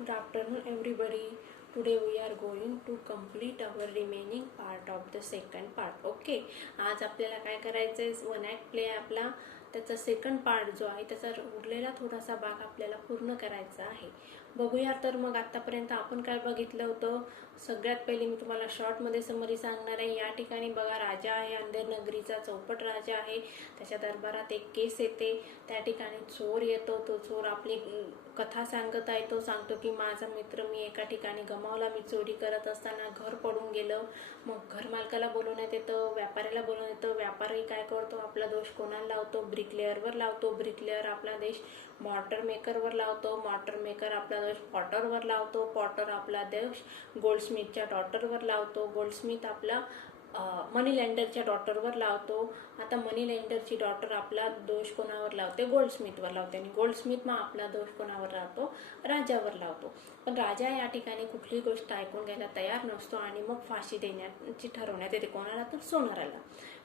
Good afternoon, everybody. Today we are going to complete our remaining part of the second part. Okay. आज आपल्याला काय करायचं आहे, one act play आपला त्याचा सेकंड पार्ट जो आहे त्याचा उरलेला थोडासा भाग आपल्याला पूर्ण करायचा आहे. बघूया तर मग आतापर्यंत आपण काय बघितलं होतं. सगळ्यात पहिले मी तुम्हाला शॉर्टमध्ये समरी सांगणार आहे. या ठिकाणी बघा, राजा आहे, अंधेर नगरीचा चौपट राजा आहे. त्याच्या दरबारात एक केस येते. त्या ठिकाणी चोर येतो. तो चोर आपली कथा सांगत आहे. तो सांगतो की माझा मित्र मी एका ठिकाणी गमावला, मी चोरी करत असताना घर पडून गेलं. मग घरमालकाला बोलवण्यात येतं, व्यापाऱ्याला बोलवण्यात येतं. व्यापारी काय करतो, आपला दोष कोणाला लावतो, ब्रिकलेअरवर लावतो. ब्रिकलेअर आपला दोष मॉर्टर मेकरवर लावतो. मॉर्टर मेकर आपला दोष पॉटरवर लावतो. पॉटर आपला दोष गोल्डस्मिथच्या डॉटरवर लावतो. गोल्डस्मिथ आपला मनी लेंडरच्या डॉटरवर लावतो. आता मनी लेंडरची डॉटर आपला दोष कोणावर लावते, गोल्डस्मिथवर लावते. आणि गोल्डस्मिथ मग आपला दोष कोणावर लावतो, राजावर लावतो. पण राजा या ठिकाणी कुठलीही गोष्ट ऐकून घ्यायला तयार नसतो आणि मग फाशी देण्याची ठरवण्यात येते. कोणाला, तर सोनाराला.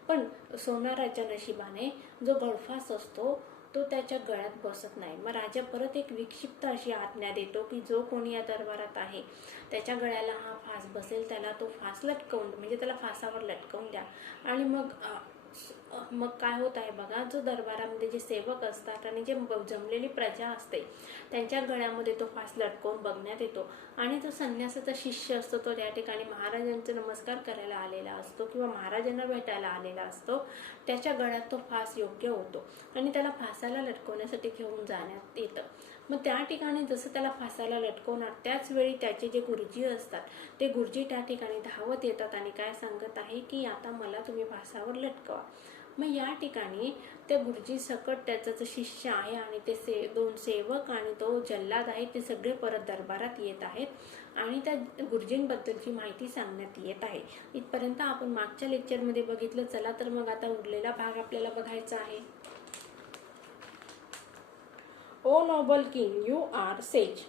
पण सोनाराच्या नशिबाने जो गळफास असतो तो त्याच्या गळ्यात बसत नाही. मग राजा परत एक विक्षिप्त अशी आज्ञा देतो की जो कोणी या दरबारात आहे त्याच्या गळ्याला हा फास बसेल त्याला तो फास लटकवून, म्हणजे त्याला फासावर लटकवून द्या. आणि मग काय होत आहे बघा, जो दरबारामध्ये जे सेवक असतात आणि जे जमलेली प्रजा असते त्यांच्या गळ्यामध्ये तो फास लटकवून बघण्यात येतो. आणि जो संन्यासाचा शिष्य असतो तो त्या ठिकाणी महाराजांचा नमस्कार करायला आलेला असतो किंवा महाराजांना भेटायला आलेला असतो. त्याच्या गळ्यात तो फास योग्य होतो आणि त्याला फासाला लटकवण्यासाठी घेऊन जाण्यात येतं. मग त्या ठिकाणी जसं त्याला फासाला लटकवणार त्याच वेळी त्याचे जे गुरुजी असतात ते गुरुजी त्या ठिकाणी धावत येतात आणि काय सांगत आहे की आता मला तुम्ही फासावर लटकवा. मग या ठिकाणी त्या गुरुजी सकट त्याचा जो शिष्य आहे आणि ते दोन सेवक आणि तो जल्लाद आहे ते सगळे परत दरबारात येत आहेत आणि त्या गुरुजींबद्दलची माहिती सांगण्यात येत आहे. इथपर्यंत आपण मागच्या लेक्चरमध्ये बघितलं. चला तर मग आता उरलेला भाग आपल्याला बघायचा आहे. O noble king, you are sage.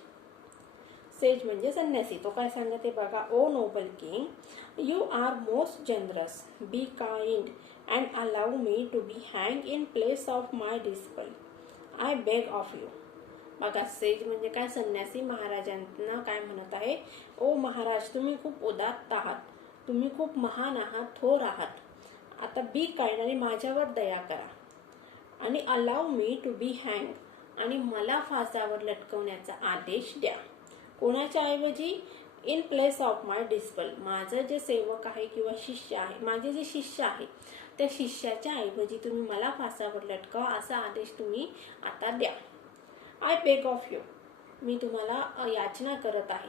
Sage म्हणजे संन्यासी. तो काय सांगते बघा, O noble king, you are most generous, be kind and allow me to be hanged in place of my disciple. I beg of you. बघा, says म्हणजे काय, संन्यासी महाराजांना काय म्हणत आहे, ओ महाराज तुम्ही खूप उदात्त आहात, तुम्ही खूप महान आहात, थोर आहात. आता बी काइंड आणि माझ्यावर दया करा आणि allow me to be hang आणि मला फासावर लटकवण्याचा आदेश द्या. कोणाच्या ऐवजी, in place of my disciple, माझं जे सेवक आहे किंवा शिष्य आहे, माझे जे शिष्य आहे त्या शिष्याच्या ऐवजी तुम्ही मला फासावर लटकवा असा आदेश तुम्ही आता द्या. आय बेग ऑफ यू, मी तुम्हाला याचना करत आहे.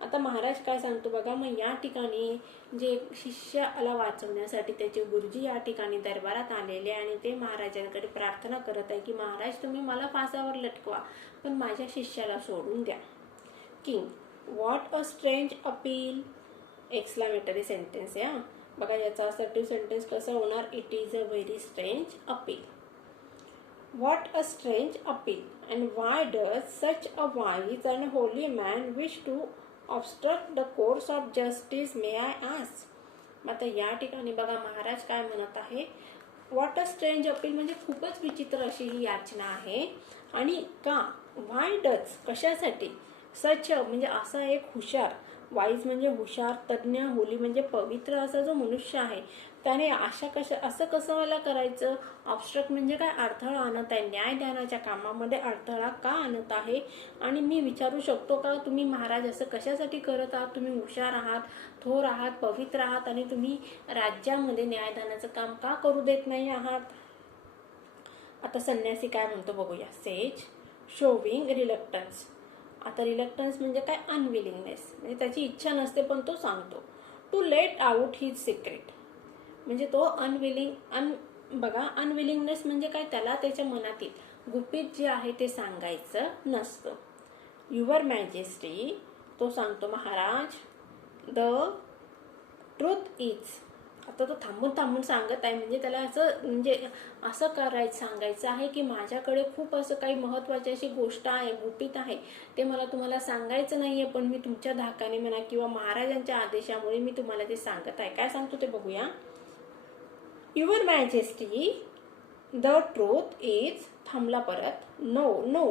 आता महाराज काय सांगतो बघा, मग या ठिकाणी जे शिष्याला वाचवण्यासाठी त्याचे गुरुजी या ठिकाणी दरबारात आलेले आणि ते महाराजांकडे प्रार्थना करत आहे की महाराज तुम्ही मला फासावर लटकवा पण माझ्या शिष्याला सोडून द्या. King, what a strange appeal, exclamatory sentence आहे. बघा याचा असर्टिव्ह सेंटेन्स कसं होणार, it is a very strange appeal. What a strange appeal and why does such a wise and holy man wish to obstruct the course of justice, may I ask. आता या ठिकाणी बघा महाराज काय म्हणत आहे, what a strange appeal म्हणजे खूपच विचित्र अशी ही याचना आहे. आणि का, व्हाय डज कशासाठी, सच म्हणजे असा एक हुशार, वाईज म्हणजे हुशार, तज्ज्ञ, होली म्हणजे पवित्र असा जो मनुष्य आहे त्याने असं कसं मला करायचं, ऑब्स्ट्रक्ट म्हणजे काय, अडथळा आणत आहे, न्यायदानाच्या कामामध्ये अडथळा का आणत आहे. आणि मी विचारू शकतो का तुम्ही महाराज असं कशासाठी करत आहात, तुम्ही हुशार आहात, थोर आहात, पवित्र आहात आणि तुम्ही राज्यामध्ये न्यायदानाचं काम का करू देत नाही आहात. आता संन्यासी काय म्हणतो बघूया, सेज शोविंग रिलक्टन्स. आता रिलक्टन्स म्हणजे काय, अनविलिंगनेस, म्हणजे त्याची इच्छा नसते पण तो सांगतो. To let out his secret म्हणजे तो बघा अनविलिंगनेस म्हणजे काय, त्याला त्याच्या मनातील गुपित जे आहे ते सांगायचं नसतं. युअर मॅजेस्टी, तो सांगतो महाराज, द ट्रूथ इज. आता तो थांबून सांगत आहे म्हणजे त्याला असं सांगायचं आहे की माझ्याकडे खूप असं काही महत्त्वाची अशी गोष्ट आहे, गुपित आहे, ते मला तुम्हाला सांगायचं नाहीये पण मी तुमच्या धाकाने म्हणा किंवा महाराजांच्या आदेशामुळे मी तुम्हाला ते सांगत आहे. काय सांगतो ते बघूया. Your majesty, the truth is, थांबला परत, no no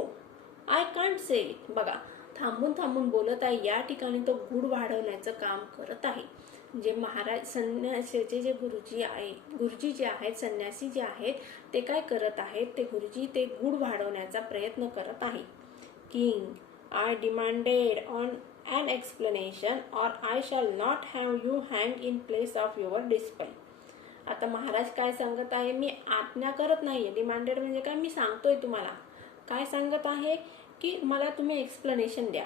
I can't say it. बघा थांबून थांबून बोलत आहे, या ठिकाणी तो गुढ वाढवण्याचं काम करत आहे. जे महाराज संन्यासीचे जे गुरुजी जे आहेत, संन्यासी जे आहेत, ते काय करत आहेत, ते गुरुजी ते गुढ वाढवण्याचा प्रयत्न करत आहे. King, I demanded on an explanation or I shall not have you hang in place of your disciple. आता महाराज काय सांगत आहे, मी आज्ञा करत नाहीये. डिमांडेड म्हणजे काय, मी सांगतोय तुम्हाला. काय सांगत आहे की मला तुम्ही एक्सप्लेनेशन द्या.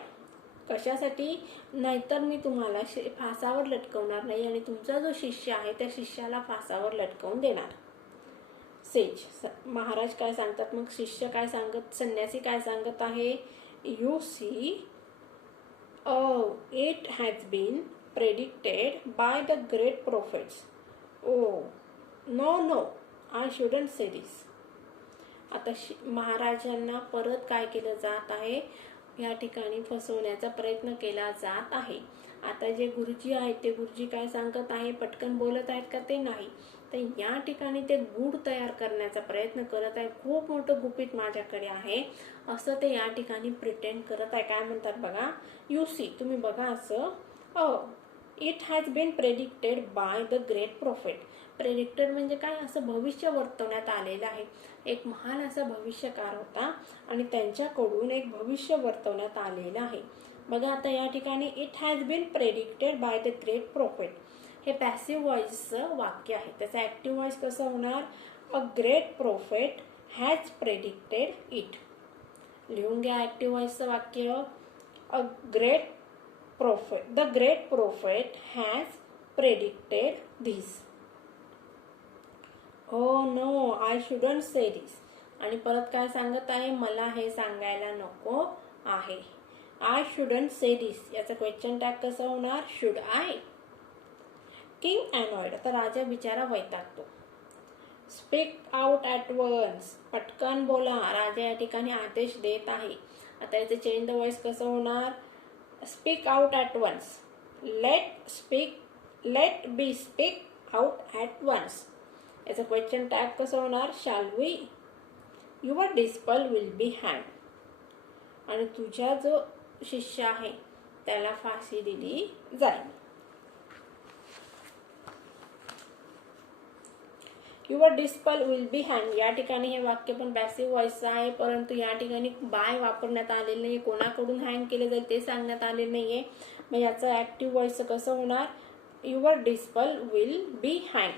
कशासाठी? नाहीतर मी तुम्हाला फासावर लटकवणार नाही आणि तुमचा जो शिष्य आहे त्या शिष्याला फासावर लटकवून देणार. सेज, महाराज काय सांगतात, मग शिष्य काय सांगत, संन्यासी काय सांगत आहे, you see, oh, it has been predicted by the great prophets. Oh, no, I shouldn't say this. आता महाराजांना परत काय केलं जात आहे, या ठिकाणी फसवण्याचा प्रयत्न केला जात आहे. आता जे गुरुजी आहेत ते गुरुजी काय सांगत आहे, पटकन बोलत आहेत का, ते नाही. तर या ठिकाणी ते गुढ तयार करण्याचा प्रयत्न करत आहे. खूप मोठं गुपित माझ्याकडे आहे असं ते या ठिकाणी प्रिटेंड करत आहे. काय म्हणतात बघा, यू सी, तुम्ही बघा असं, it has been predicted by the great prophet. Predicted म्हणजे काय, असं भविष्य वर्तवण्यात आलेलं आहे. एक महान असा भविष्यकार होता आणि त्यांच्याकडून एक भविष्य वर्तवण्यात आलेलं आहे. बघा आता या ठिकाणी it has been predicted by the great prophet, हे पॅसिव्ह व्हॉइसचं वाक्य आहे. त्याचं ऍक्टिव्ह व्हॉइस कसं होणार, a great prophet has predicted it. लिहून घ्या ऍक्टिव्ह व्हॉइसचं वाक्य, a great prophet, the great prophet has predicted this. Oh no, I shouldn't say this. आणि परत काय सांगत आहे, मला हे सांगायला नको आहे. I shouldn't say this, याचा क्वेश्चन टॅग कसं होणार, should I. किंग अनॉइड, तर राजा बिचारा वैतागतो. स्पीक आउट ॲट वन्स, पटकन बोला, राजा या ठिकाणी आदेश देत आहे. आता याचं चेंज द व्हॉइस कसं होणार, speak out at once, let be speak out at once. याचं क्वेश्चन टॅग कसं होणार, shall we. Your disciple will be hang, आणि तुझा जो शिष्य आहे त्याला फाशी दिली जाईल. Your disciple will be hang, या ठिकाणी हे वाक्य पण पॅसिव्ह व्हॉइसचं आहे, परंतु या ठिकाणी बाय वापरण्यात आलेलं नाही. कोणाकडून हँग केले जाईल ते सांगण्यात आलेलं नाहीये. मग याचं ऍक्टिव्ह व्हॉइसचं कसं होणार, your disciple will be hang.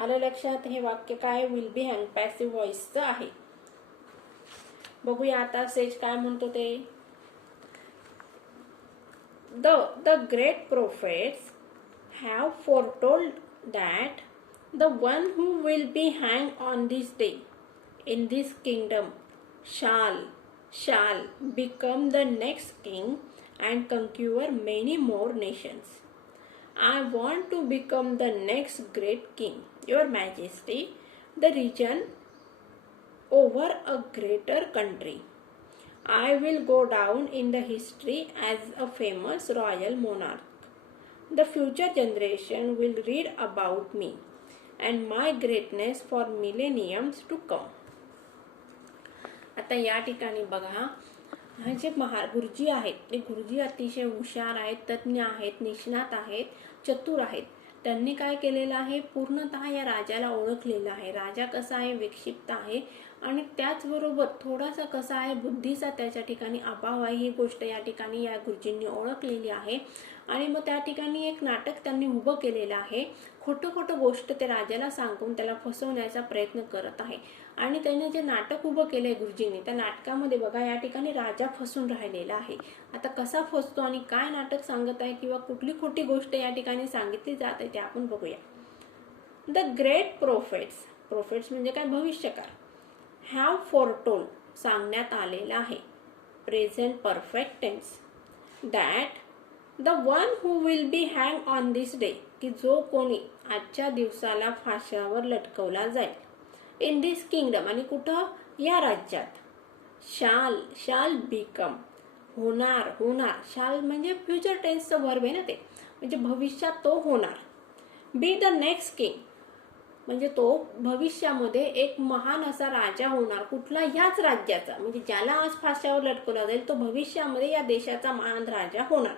आलं लक्षात, हे वाक्य काय, विल बी हँग पॅसिव्ह व्हॉइसचं आहे. बघूया आता सेज काय म्हणतो ते, the great prophets have foretold that the one who will be hanged on this day in this kingdom shall become the next king and conquer many more nations. I want to become the next great king, Your Majesty, the region over a greater country. I will go down in the history as a famous royal monarch. The future generation will read about me and my greatness for millenniums to come. आता या ठिकाणी बघा, हा जे गुरुजी आहेत ते गुरुजी अतिशय हुशार आहेत, तज्ञ आहेत, निष्णात आहेत, चतुर आहेत. त्यांनी काय केलेलं आहे, पूर्णतः या राजाला ओळखलेलं आहे. राजा कसा आहे, विक्षिप्त आहे आणि त्याचबरोबर थोडासा कसा आहे, बुद्धीचा त्याच्या ठिकाणी अभाव आहे. ही गोष्ट या ठिकाणी या गुरुजींनी ओळखलेली आहे. आणि मग त्या ठिकाणी एक नाटक त्यांनी उभं केलेलं आहे. खोटं गोष्ट ते राजाला सांगून त्याला फसवण्याचा प्रयत्न करत आहे. आणि त्याने जे नाटक उभं केलंय गुरुजींनी, त्या नाटकामध्ये बघा या ठिकाणी राजा फसून राहिलेला आहे. आता कसा फसतो आणि काय नाटक सांगत आहे किंवा कुठली खोटी गोष्ट या ठिकाणी सांगितली जात आहे ते आपण बघूया. द ग्रेट प्रोफेट्स म्हणजे काय, भविष्यकार. हॅव फोरटोल्ड, सांगण्यात आलेला आहे. Present perfect tense. That the one who will be hang on this day, की जो कोणी आजच्या दिवसाला फाशावर लटकवला जाईल. इन दिस किंगडम, आणि कुठं, या राज्यात. शाल बिकम, होणार. शाल म्हणजे फ्युचर टेन्सचं वर्ब आहे ना ते, म्हणजे भविष्यात तो होणार. बी द नेक्स्ट किंग, म्हणजे तो भविष्यामध्ये एक महान असा राजा होणार, कुठला ह्याच राज्याचा, म्हणजे ज्याला आज फाशावर लटकवला जाईल तो भविष्यामध्ये या देशाचा महान राजा होणार.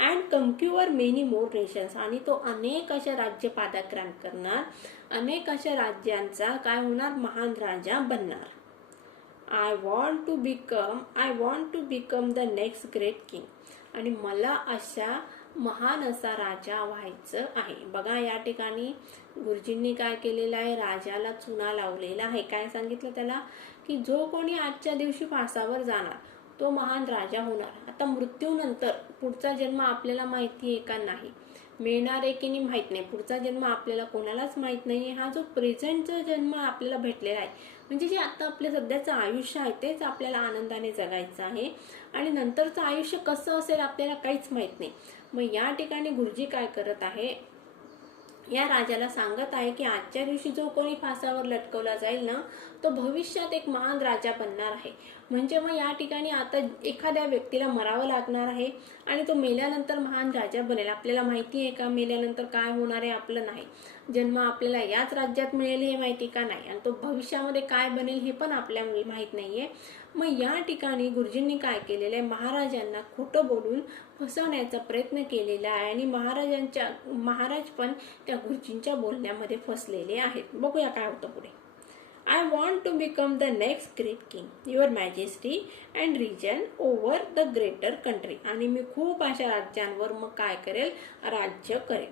अँड कंक्युअर मेनी मोर नेशन्स, आणि तो अनेक अशा राज्य पादाक्रांत करणार, अनेक अशा राज्यांचा काय होणार, महान राजा बनणार. I want to become the next great king, आणि मला अशा महान असा राजा व्हायचं आहे. बघा या ठिकाणी गुरुजींनी काय केलेलं आहे, राजाला चुना लावलेला आहे. काय सांगितलं त्याला, की जो कोणी आजच्या दिवशी फासावर जाणार तो महान राजा होणार. आता मृत्यूनंतर पुढचा जन्म आपल्याला माहिती आहे का नाही, मिळणार आहे की नाही माहित नाही, पुढचा जन्म आपल्याला कोणालाच माहित नाहीये. हा जो प्रेझेंटचा जन्म आपल्याला भेटलेला आहे, म्हणजे जे आता आपलं सध्याचं आयुष्य आहे तेच आपल्याला आनंदाने जगायचं आहे, आणि नंतरचं आयुष्य कसं असेल आपल्याला काहीच माहित नाही. मग या ठिकाणी गुरुजी काय करत आहे, या राजाला सांगत आहे की आजच्या दिवशी जो कोणी फासावर लटकवला जाईल ना तो भविष्यात एक महान राजा बनणार आहे. म्हणजे मग या ठिकाणी आता एखाद्या व्यक्तीला मरावं लागणार आहे आणि तो मेल्यानंतर महान राजा बनेल. आपल्याला माहिती आहे का मेल्यानंतर काय होणार आहे, आपलं नाही. जन्म आपल्याला याच राज्यात मिळेल हे माहिती का नाही, आणि तो भविष्यामध्ये काय बनेल हे पण आपल्याला माहित नाहीये. मग या ठिकाणी गुरुजींनी काय केलेलं आहे, महाराजांना खोटं बोलून फसवण्याचा प्रयत्न केलेला आहे, आणि महाराज पण त्या गुरुजींच्या बोलण्यामध्ये फसलेले आहेत. बघूया काय होतं पुढे. I want to become the next great king your majesty and reign over the greater country, आणि मी खूप अशा राज्यांवर मग काय करेल, राज्य करेल.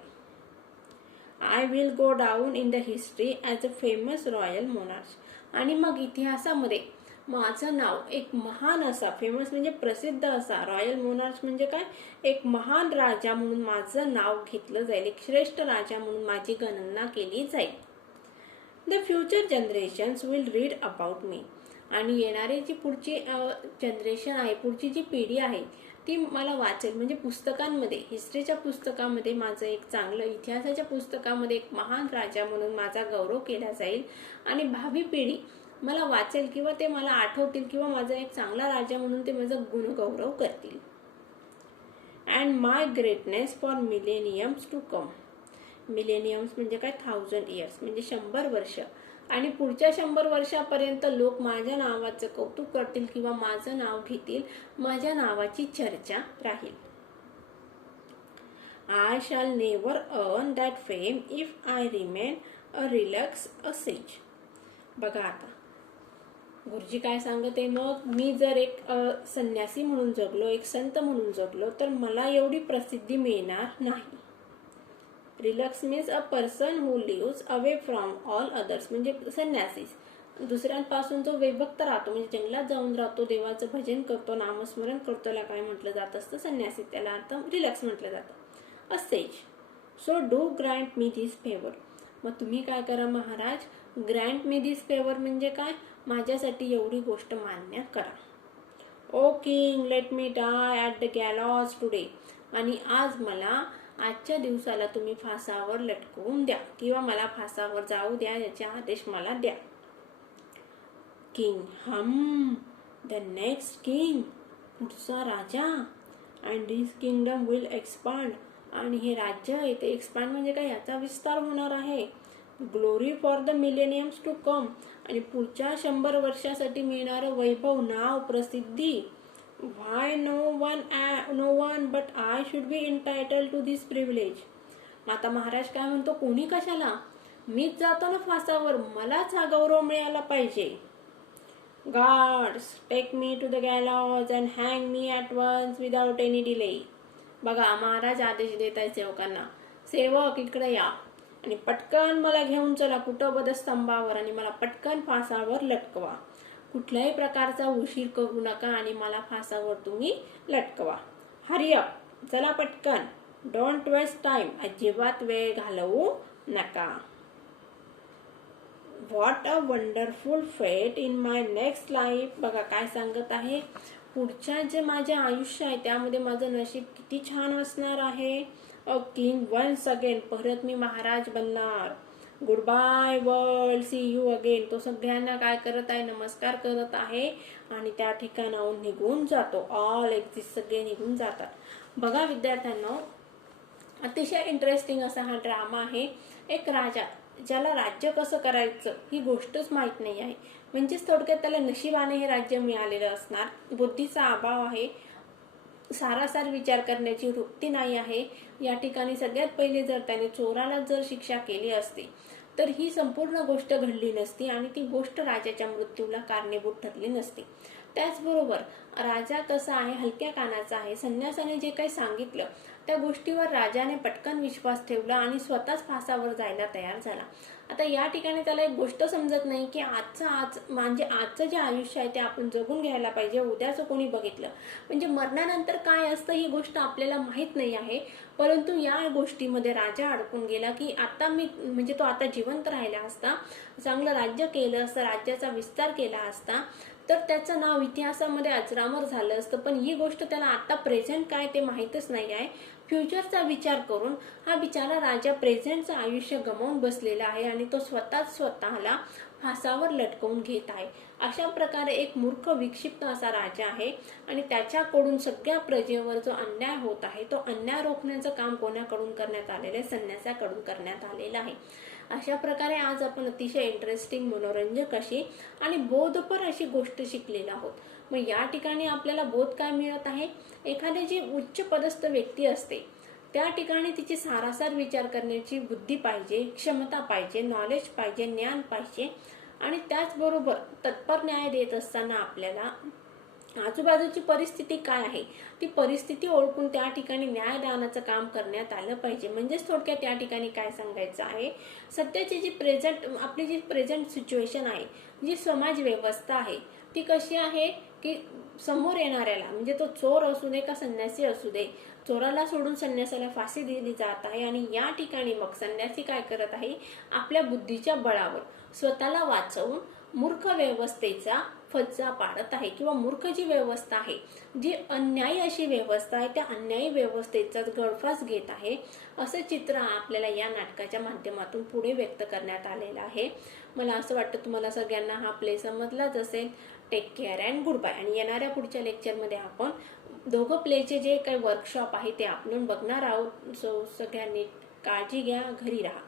I will go down in the history as a famous royal monarch, आणि मग इतिहासामध्ये माझं नाव एक महान असा, फेमस म्हणजे प्रसिद्ध असा, रॉयल मोनार्च म्हणजे काय, एक महान राजा म्हणून माझं नाव घेतलं जाईल, एक श्रेष्ठ राजा म्हणून माझी गणना केली जाईल. The future generations will read about me, आणि येणारी जी पुढची जनरेशन आहे, पुढची जी पिढी आहे ती मला वाचेल, म्हणजे पुस्तकांमध्ये, हिस्ट्रीच्या पुस्तकामध्ये माझं एक चांगलं, इतिहासाच्या पुस्तकामध्ये एक महान राजा म्हणून माझा गौरव केला जाईल, आणि भावी पिढी मला वाचेल किंवा ते मला आठवतील किंवा माझा एक चांगला राजा म्हणून ते माझं गुणगौरव करतील. And my greatness for millenniums to come, millenniums म्हणजे काय, 1000 इयर्स म्हणजे 100 वर्ष, आणि पुढच्या 100 वर्षापर्यंत लोक माझ्या नावाचं कौतुक करतील किंवा माझं नाव घेतील, माझ्या नावाची चर्चा राहील. I shall never earn that fame if I remain a relax a says. बघा आता गुरुजी काय सांगते, मग मी जर एक संन्यासी म्हणून जगलो, एक संत म्हणून जगलो, तर मला एवढी प्रसिद्धी मिळणार नाही. Relax means a person who lives away from all others, म्हणजे संन्यासीस, दुसऱ्यांपासून जो विभक्त राहतो, म्हणजे जंगलात जाऊन राहतो, देवाचं भजन करतो, नामस्मरण करतो, त्याला काय म्हटलं जात असतं, संन्यासी, त्याला अर्थ रिलॅक्स म्हटलं जातं. A sage, so do grant me this favour, मग तुम्ही काय करा महाराज, ग्रँट मी दिस फेवर म्हणजे काय, माझ्यासाठी एवढी गोष्ट मान्य करा. O king let me die at the gallows today, आणि आज मला, आजच्या दिवसाला तुम्ही फासावर लटकवून द्या किंवा मला फासावर जाऊ द्या, याचे आदेश मला द्या. किंग, द नेक्स्ट किंग, पुढचा राजा, and this kingdom will expand, आणि हे राज्य आहे ते एक्सपांड म्हणजे काय, याचा विस्तार होणार आहे. Glory for the millenniums to come, आणि पुढच्या 100 वर्षासाठी मिळणारं वैभव, नाव, प्रसिद्धी. Why no one but I should be entitled to this privilege. आता महाराज काय म्हणतो, कोणी कशाला, मीच जातो ना फासावर, मलाच हा गौरव मिळाला पाहिजे. Guards, take me to the gallows and hang me at once without any delay. बघा महाराज आदेश देत आहेत सेवकांना, सेवक इकडे या आणि पटकन मला घेऊन चला कुठं वधस्तंभावर, आणि मला पटकन फासावर लटकवा. कुठल्याही प्रकारचा उशीर करू नका आणि मला फासावर तुम्ही लटकवा. हरी अप, चला पटकन, डोंट वेस्ट टाइम, अजिबात वेळ घालवू नका. व्हॉट अ वंडरफुल फेट इन माय नेक्स्ट लाईफ. बघा काय सांगत आहे, पुढच्या जे माझे आयुष्य आहे त्यामध्ये माझं नशीब किती छान असणार आहे. अ किंग वन्स अगेन, परत मी महाराज बनणार. Goodbye world, see you again. तो सगळ्यांना काय करत आहे, नमस्कार करत आहे आणि त्या ठिकाणाहून निघून जातो. ऑल एक्झिस्ट, सगळे निघून जातात. बघा विद्यार्थ्यांनो, अतिशय इंटरेस्टिंग असा हा ड्रामा आहे. एक राजा ज्याला राज्य कसं करायचं ही गोष्टच माहीत नाही आहे. म्हणजेच थोडक्यात त्याला नशिबाने हे राज्य मिळालेलं असणार. बुद्धीचा अभाव आहे, सारासार विचार करण्याची वृत्ती नाही आहे. या ठिकाणी सगळ्यात पहिले जर त्याने चोराला जर शिक्षा केली असती तर ही संपूर्ण गोष्ट घडली नसती आणि ती गोष्ट राजाच्या मृत्यूला कारणीभूत ठरली नसती. त्याचबरोबर राजा कसा आहे, हलक्या कानाचा आहे. संन्यासाने जे काही सांगितलं त्या गोष्टीवर राजाने पटकन विश्वास ठेवला आणि स्वतःच फासावर जायला तयार झाला. आता या ठिकाणी त्याला एक गोष्ट समजत नाही की आजचं जे आयुष्य आहे ते आपण जगून घ्यायला पाहिजे. उद्याचं कोणी बघितलं म्हणजे मरणानंतर काय असतं ही गोष्ट आपल्याला माहीत नाही आहे. परंतु या गोष्टीमध्ये राजा अडकून गेला की आता म्हणजे तो आता जिवंत राहिला असता, चांगलं राज्य केलं असतं, राज्याचा विस्तार केला असता तर त्याचं नाव इतिहासामध्ये अजरामर झालं असतं. पण ही गोष्ट त्याला आता प्रेझेंट काय ते माहीतच नाही आहे. फ्युचरचा विचार करून हा बिचारा राजा प्रेझेंटचं आयुष्य गमावून बसलेला आहे आणि तो स्वतःला फासावर लटकवून घेत आहे. अशा प्रकारे एक मूर्ख विक्षिप्त असा राजा आहे आणि त्याच्याकडून सगळ्या प्रजेवर जो अन्याय होत आहे तो अन्याय रोखण्याचं काम कोणाकडून करण्यात आलेलं आहे, संन्यासाकडून करण्यात आलेलं आहे. अशा प्रकारे आज आपण अतिशय इंटरेस्टिंग, मनोरंजक अशी आणि बोधपर अशी गोष्ट शिकलेलो आहोत. मग या ठिकाणी आपल्याला बोध काय मिळत आहे, एखादी जी उच्च पदस्थ व्यक्ती असते त्या ठिकाणी तिची सारासार विचार करण्याची बुद्धी पाहिजे, क्षमता पाहिजे, नॉलेज पाहिजे, ज्ञान पाहिजे आणि त्याचबरोबर तत्पर न्याय देत असताना आपल्याला आजूबाजूची परिस्थिती काय आहे ती परिस्थिती ओळखून त्या ठिकाणी न्यायदानाचं काम करण्यात आलं पाहिजे. म्हणजेच थोडक्यात या ठिकाणी काय सांगायचं आहे, सध्याची जी आपली जी प्रेझेंट सिच्युएशन आहे, जी समाज व्यवस्था आहे ती कशी आहे की समोर येणाऱ्याला म्हणजे तो चोर असू दे का संन्यासी असू दे, चोराला सोडून संन्यासाला फाशी दिली जात आहे. आणि या ठिकाणी मग संन्यासी काय करत आहे, आपल्या बुद्धीच्या बळावर स्वतःला वाचवून मूर्ख व्यवस्थेचा फज्जा पाडत आहे किंवा मूर्ख जी व्यवस्था आहे, जी अन्यायी अशी व्यवस्था आहे, त्या अन्यायी व्यवस्थेचा गळफास घेत आहे. असं चित्र आपल्याला या नाटकाच्या माध्यमातून पुढे व्यक्त करण्यात आलेलं आहे. मला असं वाटतं तुम्हाला सगळ्यांना हा प्ले समजलाच असेल. Take care and goodbye. आणि येणाऱ्या पुढच्या लेक्चरमध्ये आपण दोघं प्लेचे जे काही वर्कशॉप आहे ते आपण बघणार आहोत. सो सगळ्यांनी काळजी घ्या, घरी राहा.